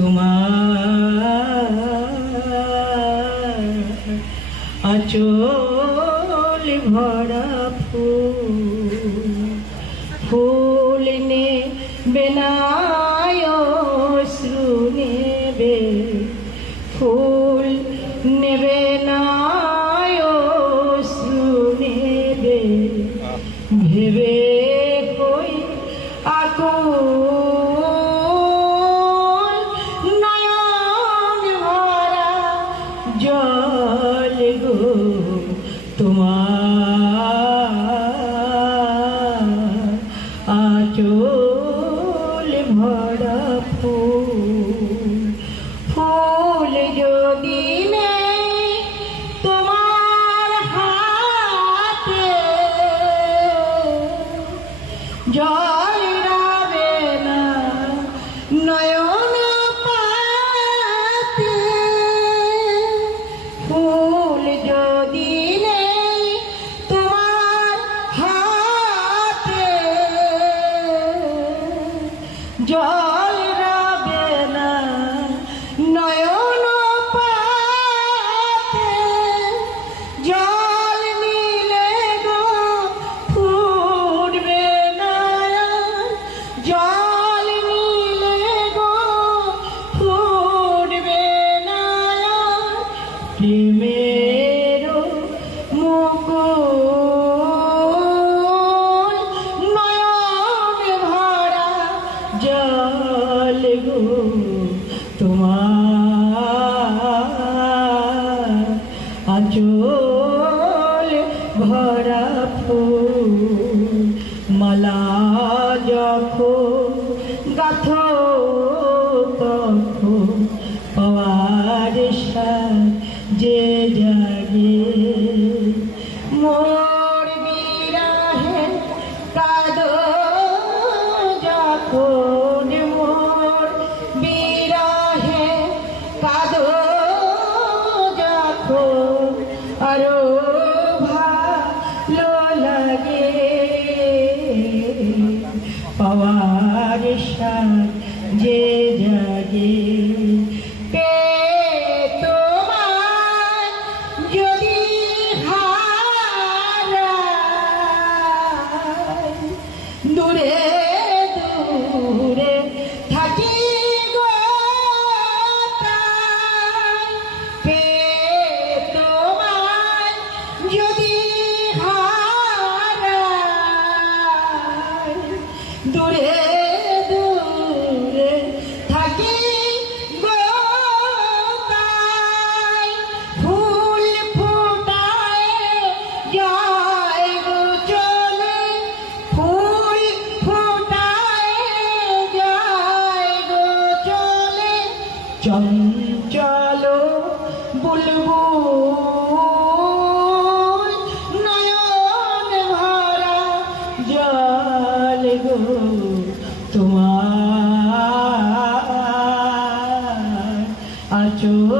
তোমার আঁচল ভরা ফুল নেবে না অশ্রু নেবে, ফুল নেবে না অশ্রু নেবে, ভেবে কই আকুল নয়ন ভরা জল গো তোমার আঁচল ভরা ফুল যদি নেই তোমার হাতে, জল রাবে না নয়ন পাতে, ফুল যদি নেই তোমার হাতে, জল রাবে না নয়ন পাতে, জল নিলে গো ফুটবে না, জল নিলে গো ফুটবে না, প্রেমের মুকুল নয়ন ভরা জল গো তোমার আঁচল ভরা ফুল, মালা যখন গাথো তখন পাওয়ার যে জাগে, মোর বিরহে কাঁদো যখন, মোর বিরহে কাঁদো যখন, আরো ভালো লাগে পাওয়ার যে জাগে, কে তোমার যদি হারায়, দূরে দূরে থাকি গো তাই, কে তোমার যদি হারায়, দূরে দূরে থাকি গো তাই, ফুল ফোটায় যায় গো চলে, ফুল ফোটায় যায় গো চলে, চঞ্চল বুলবুল নয়ন ভরা জল গো তোমার আঁচল